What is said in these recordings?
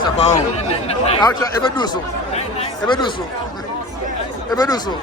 Sabão. Acha ebeduso. Ebeduso. Ebeduso.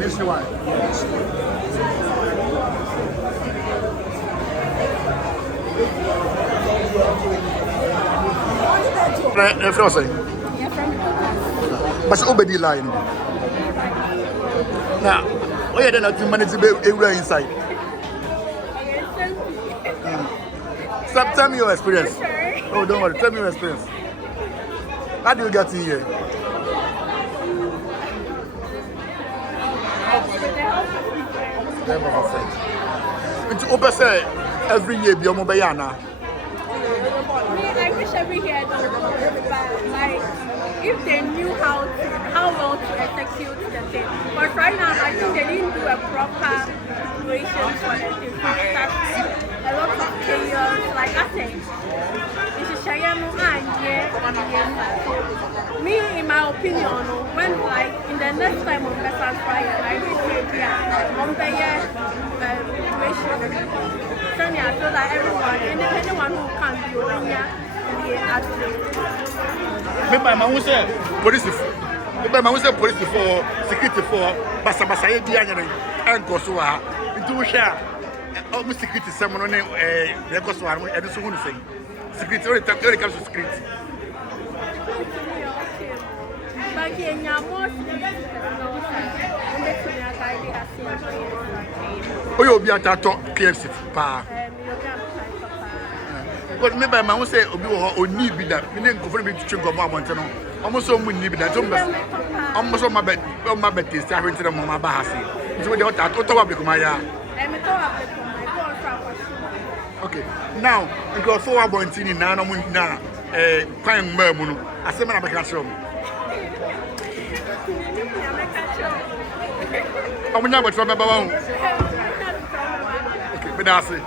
Nationwide. But obedi line. Now, why you don't manage to be inside? Tell me your experience. Oh, don't worry. Tell me your experience. How do you get in here? Into open say every year be on bayana. I wish every year but like if they knew how well to execute the thing. But right now I think they didn't do a proper preparation for the thing. A lot of chaos, like I said. Me, in my opinion, when like in the next time of Lessons Fire, I wish maybe on the situation. So that everyone, anyone who can do it, Remember, my own say police. Remember, my own say police for security for Basa and Kosoa. Into share almost security someone on the Kosoa and the Suhun thing. Security only comes to security. Oh, you'll be at that top KFC. But maybe my own say, oh, need be that. We didn't go for me to check on my mountain. Almost so we need that. Almost on my bed is starting to the Mama Bahasi. So we don't have to talk about my. Okay, now we go for about in Nana Munna, Prime Mermuno. I say, I'm a catcher. I'm never from about. Okay, but that's it.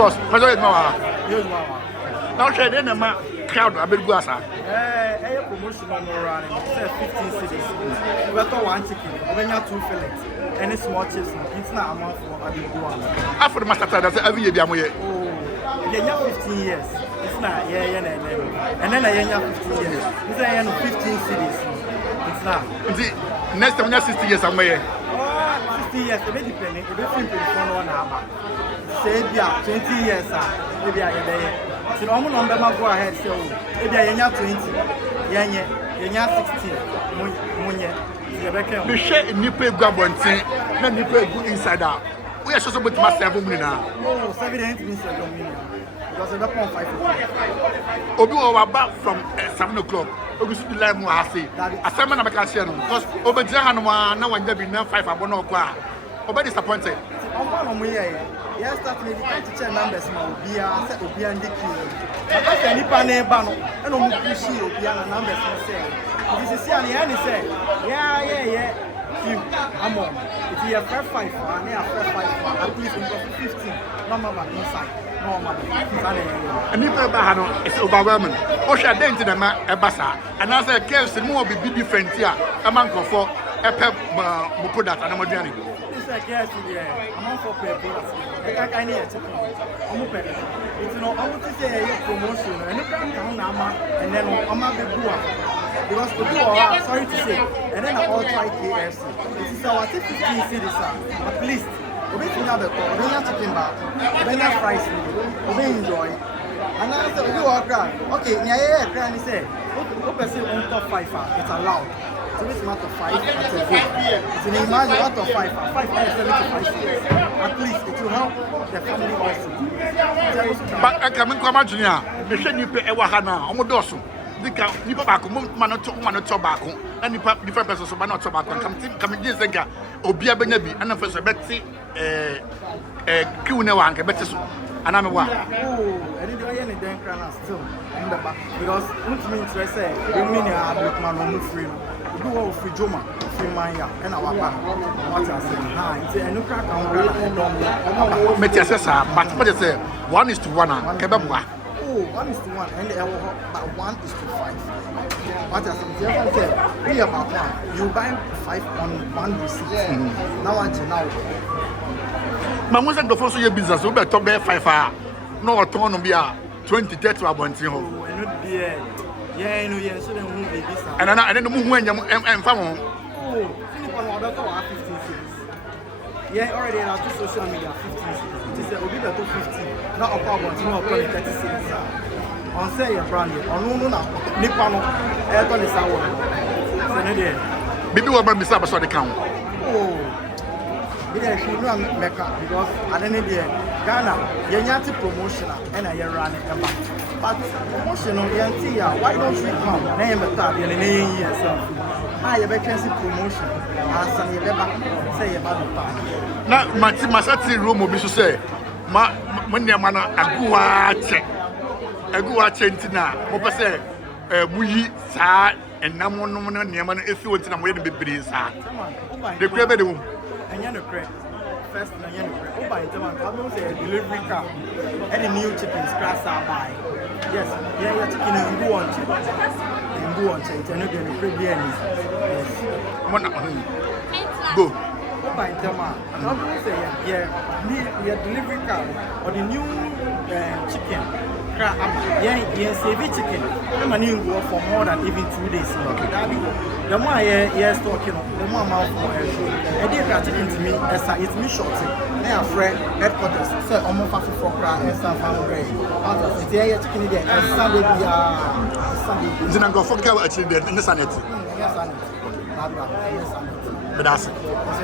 Boss, mas olha mama. Now share the ma crowd abegu asa. Promotion on running. Say 15 cities. We got one chicken. We got 2 fillets. Any small chips. It's not amount for abegu. After the master that's every year biamoye. Oh, yeah, 15 years. It's not and then I 15 years. It's 15 cities. It's not. Next time 60 years somewhere. 60 years, it depends. It depends on say 20 years, maybe I get so I'm going to go ahead. So maybe I 20, 16. We share in Nipe Gabontin, then Nipe good insider. We are supposed to master 7 million. Oh, 7 means 7 million. Because it's not 5. Obi wa back from 7 o'clock. Obi should be like more hassy. As someone I can share because over Jahan, now when there be 5 abono kwa. Obi disappointed. Yes, start maybe to check numbers. Obia said Obia and the key. But any panel bano, and on Mushi, Obia numbers. This is the end. Say, yeah. I'm on. If you have 5, and they have 5, at least in 15. No matter inside. No matter. And if it's overwhelming. Osha dent in a bassa, and as a case, more be different here. A man for a pep product and a modern. Yes, I'm for people. I need to I'm it's no, I want to say a promotion and then I'm a big because people sorry to say, and then I all try KFC. This is our 15 cities, at least. We have a call, we have chicken bar, we have fries, we enjoy. And I said, you are grand. Okay, yeah, grand is say, open on top 5, it's allowed. So it's matter 5 at a good. So imagine out of 5 at least it will help the family also. But I come in Junior, the Shani pay a wahana, Omodoso. The Nipa, man tobacco, and different persons of not tobacco, and come this again, Obia Benabi, and Professor Betsy, Kunawanka, Betty, and I'm a one. Oh, I didn't any damn crana still. Because which means I say, you mean you have look man on free. Do all free Joma, free Maya, and our back. What I say, it's a new crack on Metiasa, but what is it? 1:1, Kebabwa. Oh, 1:1, and but 1:5. What I say, we about 1. You buy 5 on 1 receipt. Now I My most of the first year business, we better be 5. No autonomy, 20, 30 abonti ho. Yeah, no, yeah, so then who be this? And then the move when you and family. Oh, Philip on about 15 cities. Yeah, already have two social media 15 cities. It is a bit of 15. Not a problem, no, 30 cities. On say your brand, on no, Nippon, Airton is our one. Maybe we'll be Sabbath on the count. Oh, yeah, she run Mecca because I don't know Ghana, you're not promotion and I run it. But promotional, why don't you come? Name a tab in the name yourself. I have a chance promotion. As I ever say about the park. Now, Masati room will be to say, when your man a good chentina, what say, we sad and no one near man if you want to know where the baby is. The crab and you're the crab. First, and you're the crab. Oh, by the time I don't say a delivery car. Any new chicken scratch are by. Yes, yeah, you're chicken and go on to it. And go on to it. And you're going to crib the end. Yes. Go. by them, another say, yeah, delivery car or the new chicken. Yeah, save chicken. The money will go for more than even 2 days. The more I stock, the more amount for a show. I did that chicken to me, it's me short. I have friend headquarters, so almost 54 and some family. Out of the chicken there, and Sunday be Sunday. Then I go for cover actually in the sanity. Yes, I know. But that's it. That's